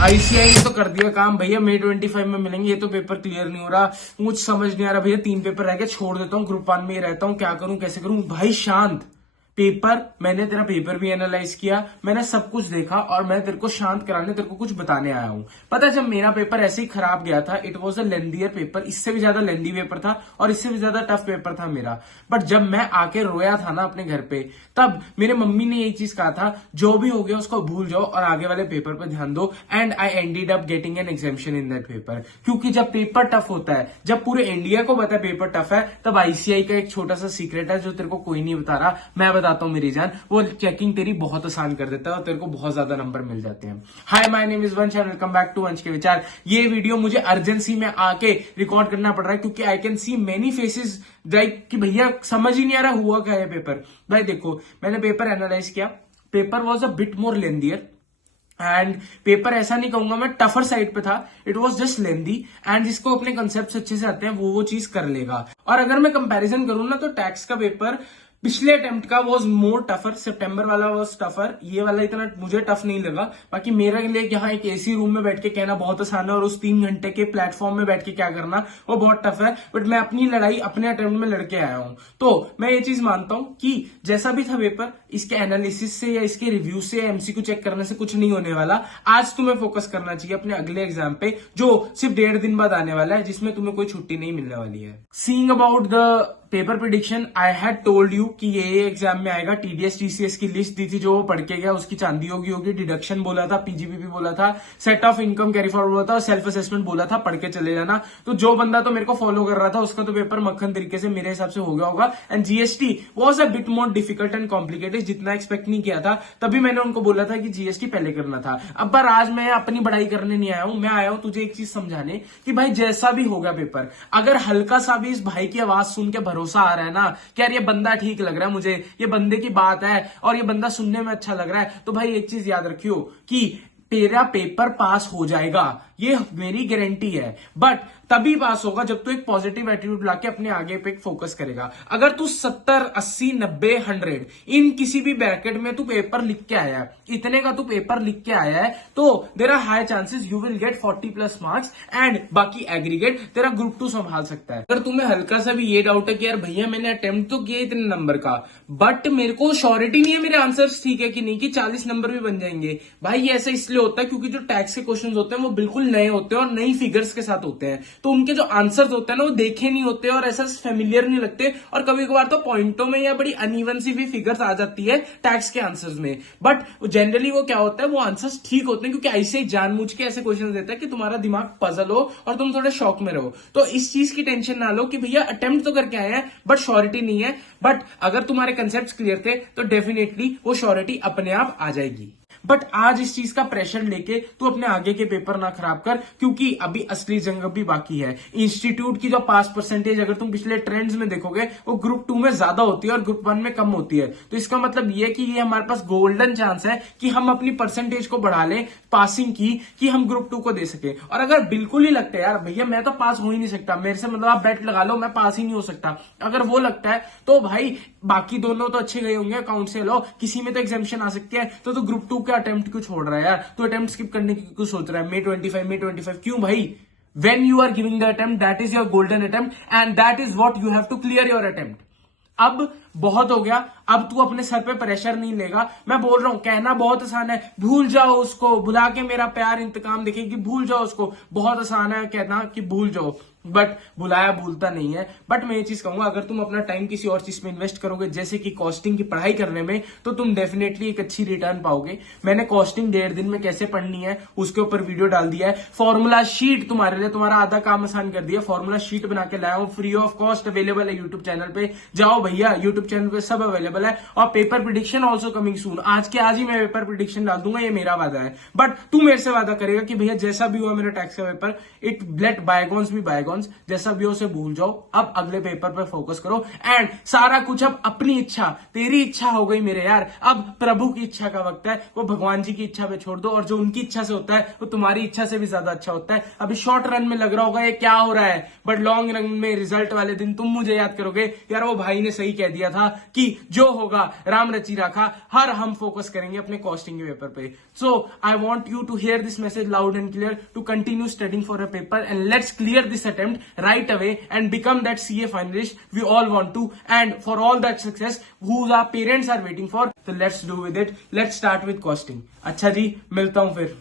ICI तो कर दिया काम भैया, May 25 में मिलेंगे। ये तो पेपर क्लियर नहीं हो रहा, कुछ समझ नहीं आ रहा भैया। 3 पेपर रह गए, छोड़ देता हूँ, ग्रुप 1 में ही रहता हूँ, क्या करूं कैसे करूं भाई। शांत पेपर, मैंने तेरा पेपर भी एनालाइज किया, मैंने सब कुछ देखा और मैं तेरे को शांत कराने, तेरे को कुछ बताने आया हूं। पता है, जब मेरा पेपर ऐसे ही खराब गया था, इट वॉज अ लेंदियर पेपर, इससे भी ज्यादा लेंदी पेपर था और इससे भी ज्यादा टफ पेपर था मेरा। बट जब मैं आके रोया था ना अपने घर पे, तब मेरे मम्मी ने यही चीज कहा था, जो भी हो गया उसको भूल जाओ और आगे वाले पेपर पे ध्यान दो। And I ended up getting an exemption in that paper. क्योंकि जब पेपर टफ होता है, जब पूरे इंडिया को पता है पेपर टफ है, तब आईसीआई का एक छोटा सा सीक्रेट है जो तेरे को कोई नहीं बता रहा, मैं बताता हूं मेरी जान। वो चेकिंग तेरी बहुत आसान कर देता है और तेरे को बहुत ज्यादा नंबर मिल जाते हैं। हाय, माय नेम इज वंश एंड वेलकम बैक टू वंश के विचार। ये वीडियो मुझे अर्जेंसी में आके रिकॉर्ड करना पड़ रहा है क्योंकि I can see many faces like कि भैया समझ ही नहीं आ रहा हुआ क्या है पेपर। भाई देखो, मैंने पेपर एनालाइज किया, paper was a bit more lengthier and paper ऐसा नहीं कहूंगा मैं टफर साइड पे था, it was just lengthy. And जिसको अपने कंसेप्ट अच्छे से आते हैं वो चीज कर लेगा। और अगर मैं कंपैरिजन करूं ना, तो टैक्स का पेपर पिछले अटेम्प्ट का वॉज मोर टफर, सितंबर वाला वॉज टफर, ये वाला इतना मुझे टफ नहीं लगा। बाकी मेरे लिए यहाँ एक एसी रूम में बैठ के कहना बहुत आसान है और उस 3 घंटे के प्लेटफॉर्म में बैठ के क्या करना वो बहुत टफ है। बट मैं अपनी लड़ाई अपने अटेम्प्ट में लड़के आया हूं, तो मैं ये चीज मानता हूं कि जैसा भी था पेपर, इसके एनालिसिस से या इसके रिव्यू से या एमसीक्यू चेक करने से कुछ नहीं होने वाला। आज तुम्हें फोकस करना चाहिए अपने अगले एग्जाम पे, जो सिर्फ 1.5 दिन बाद आने वाला है, जिसमें तुम्हें कोई छुट्टी नहीं मिलने वाली है। Seeing about the paper prediction, I had told you कि ये एग्जाम में आएगा। टीडीएस टीसीएस की लिस्ट दी थी, जो वो पढ़ के गया उसकी चांदी होगी। डिडक्शन बोला था, पीजीबीपी बोला था, set of income carry forward बोला था और सेल्फ असेसमेंट बोला था, पढ़ के चले जाना। तो जो बंदा तो मेरे को फॉलो कर रहा था उसका तो पेपर मक्खन तरीके से मेरे हिसाब से हो गया होगा। And GST was a bit more difficult and complicated, जितना एक्सपेक्ट नहीं किया था। तभी मैंने उनको बोला था कि जीएसटी पहले करना था। अब बार आज मैं अपनी बड़ाई करने नहीं आया हूं, मैं आया हूं तुझे एक चीज समझाने कि भाई जैसा भी होगा पेपर, अगर हल्का सा भी इस भाई की आवाज सुन के भरोसा आ रहा है ना कि यार ये बंदा ठीक लग रहा है मुझे, ये बंदे की बात है और ये बंदा सुनने में अच्छा लग रहा है, तो भाई एक चीज याद रखियो कि तेरा पेपर पास हो जाएगा, ये मेरी गारंटी है। बट तभी पास होगा जब तू एक पॉजिटिव एटीट्यूड लाके अपने आगे पे फोकस करेगा। अगर तू 70, 80, 90, 100 इन किसी भी ब्रैकेट में तू पेपर लिख के आया है, इतने का तू पेपर लिख के आया है, तो there are high chances you will get 40+ marks and बाकी एग्रीगेट तेरा ग्रुप 2 संभाल सकता है। अगर तुम्हें हल्का सा भी ये डाउट है कि यार भैया मैंने अटेम्प्ट तो किया इतने नंबर का, बट मेरे को श्योरिटी नहीं है मेरे आंसर्स ठीक है कि नहीं, कि 40 नंबर भी बन जाएंगे। भाई ये ऐसा इसलिए होता है क्योंकि जो टैक्स के क्वेश्चन होते हैं वो बिल्कुल नए होते हैं और नई फिगर्स के साथ होते हैं, तो उनके जो आंसर्स होते हैं ना वो देखे नहीं होते और ऐसा फेमिलियर नहीं लगते। और कभी कभार तो पॉइंटों में या बड़ी अनइवन सी भी फिगर्स आ जाती है टैक्स के आंसर्स में। बट जनरली वो क्या होता है, वो आंसर्स ठीक होते हैं क्योंकि ऐसे जानबूझ के ऐसे क्वेश्चन देता है कि तुम्हारा दिमाग पजल हो और तुम थोड़े शॉक में रहो। तो इस चीज की टेंशन ना लो कि भैया अटेम्प्ट तो करके आए हैं बट श्योरिटी नहीं है। बट अगर तुम्हारे कंसेप्ट क्लियर थे तो डेफिनेटली वो श्योरिटी अपने आप आ जाएगी। बट आज इस चीज का प्रेशर लेके तू अपने आगे के पेपर ना खराब कर, क्योंकि अभी असली जंग भी बाकी है। इंस्टीट्यूट की जो पास परसेंटेज अगर तुम पिछले ट्रेंड्स में देखोगे वो ग्रुप 2 में ज्यादा होती है और ग्रुप 1 में कम होती है। तो इसका मतलब ये कि ये हमारे पास गोल्डन चांस है कि हम अपनी परसेंटेज को बढ़ा लें पासिंग की, कि हम ग्रुप 2 को दे सके। और अगर बिल्कुल ही लगता है यार भैया मैं तो पास हो ही नहीं सकता, मेरे से मतलब आप बेट लगा लो मैं पास ही नहीं हो सकता, अगर वो लगता है तो भाई बाकी दोनों तो अच्छे गए होंगे अकाउंट से, लो किसी में तो एग्जामिशन आ सकती है, तो ग्रुप 2 के अटेम्प्ट क्यों छोड़ रहा है यार, तो अटेम्प्ट स्किप करने की क्यों सोच रहा है। May 25 क्यों भाई? When you are giving the attempt, that is your golden attempt and that is what you have to clear your attempt. अब बहुत हो गया, अब तू अपने सर पे प्रेशर नहीं लेगा। मैं बोल रहा हूं, कहना बहुत आसान है, भूल जाओ उसको, बुला के मेरा प्यार इंतकाम देखेगी, भूल जाओ उसको। बहुत आसान है कहना कि भूल जाओ, बट बुलाया भूलता नहीं है। बट मैं ये चीज कहूंगा, अगर तुम अपना टाइम किसी और चीज में इन्वेस्ट करोगे, जैसे कि कॉस्टिंग की पढ़ाई करने में, तो तुम डेफिनेटली एक अच्छी रिटर्न पाओगे। मैंने कॉस्टिंग 1.5 दिन में कैसे पढ़नी है उसके ऊपर वीडियो डाल दिया है। फॉर्मूला शीट तुम्हारे लिए, तुम्हारा आधा काम आसान कर दिया। फॉर्मूला शीट बना के लाया हूं, फ्री ऑफ कॉस्ट अवेलेबल है यूट्यूब चैनल पे, जाओ भैया यूट्यूब चैनल पे सब अवेलेबल है। और paper prediction also coming soon, आज के आज ही मैं पेपर प्रिडिक्शन डाल दूंगा, ये मेरा वादा है। बट तू मेरे से वादा करेगा कि भैया जैसा भी हुआ मेरा टैक्स का paper, it let bygones be bygones, जैसा भी से भूल जाओ, अब अगले पेपर पे फोकस करो। एंड सारा कुछ अब अपनी इच्छा, तेरी इच्छा हो गई मेरे यार, अब प्रभु की इच्छा का वक्त है, वो भगवान जी की इच्छा पे छोड़ दो। और जो उनकी इच्छा से होता है वो तुम्हारी इच्छा से भी ज्यादा अच्छा होता है। अभी शॉर्ट रन में लग रहा होगा ये क्या हो रहा है, बट लॉन्ग रन में रिजल्ट वाले दिन तुम मुझे याद करोगे यार वो भाई ने सही कह दिया दिया था कि जो होगा राम रची राखा, हर हम फोकस करेंगे अपने कॉस्टिंग के पेपर पे। So I want you to hear this message loud and clear, to continue studying for a paper and let's clear this attempt right away and become that CA finalist we all want to, and for all that success whose our parents are waiting for, so let's do with it. Let's start with costing. अच्छा जी, मिलता हूं फिर।